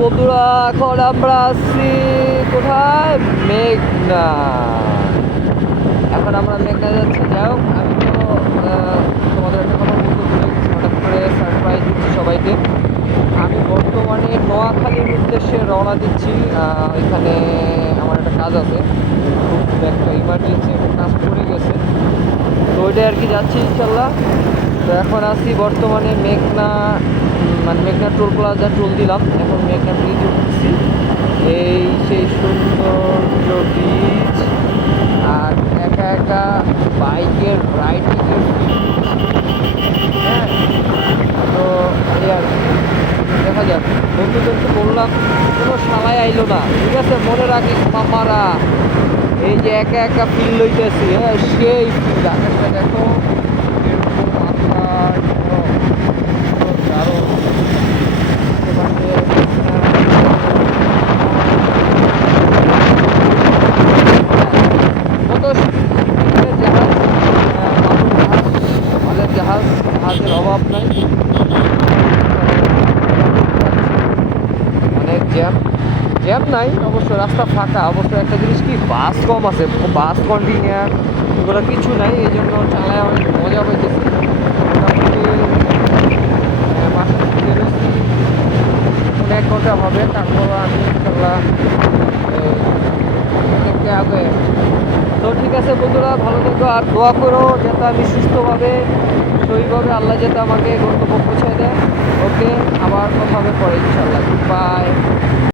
বন্ধুরা, এখন আমরা আছি কোথায়? মেঘনা। এখন আমরা মেঘনা যাচ্ছি। যাই হোক, আমি তো তোমাদের একটা কথা বলতে ভুলে গেছি, হঠাৎ করে সারপ্রাইজ দিচ্ছি সবাইকে। আমি বর্তমানে নোয়াখালীর উদ্দেশ্যে রওনা দিচ্ছি। এখানে আমার একটা কাজ আছে, খুব একটা ইমার্জেন্সি একটা কাজ পড়ে গেছে, তো ওইটাই আর কি যাচ্ছি ইনশাল্লাহ। তো এখন আছি বর্তমানে মেঘনা, মানে মেঘনা টোল প্লাজা টোল দিলাম, এখন মেঘনা ব্রিজে উঠছি। এই সেই সৌন্দর্য ব্রিজ, আর একা একা বাইকের রাইডিংয়ের হ্যাঁ। তো এই আর কি, দেখা যাক। বন্ধুদেরকে বললাম, কোনো শালায় আইলো না, ঠিক আছে? মনে রাখিস মামারা, এই যে একা একা ফিল লইতেছি, হ্যাঁ সেই ফিল। আকাশটা দেখো এরকম, আকাশ দারুণ। কত জাহাজ, মালের জাহাজ, জাহাজের অভাব নাই। অনেক জ্যাম, জ্যাম নাই অবশ্য, রাস্তা ফাঁকা। অবশ্য একটা জিনিস কি, বাস কম আছে, বাস কন্টিনিউয়ার এগুলো কিছু নাই, এই জন্য চালায় অনেক মজা পাইতেছি। মোটামুটি বাসা থেকে বেরোচ্ছি, 1 ঘন্টা হবে। তারপর আমি ইনশাল্লাহ অনেককে আগে। তো ঠিক আছে বন্ধুরা, ভালো থেকো, আর দোয়া করো যাতে আমি সুস্থভাবে সহিভাবে আল্লাহ যাতে আমাকে গন্তব্য পৌঁছে দেয়। ওকে, আবার কথা হবে পরে ইনশাল্লাহ। বাই।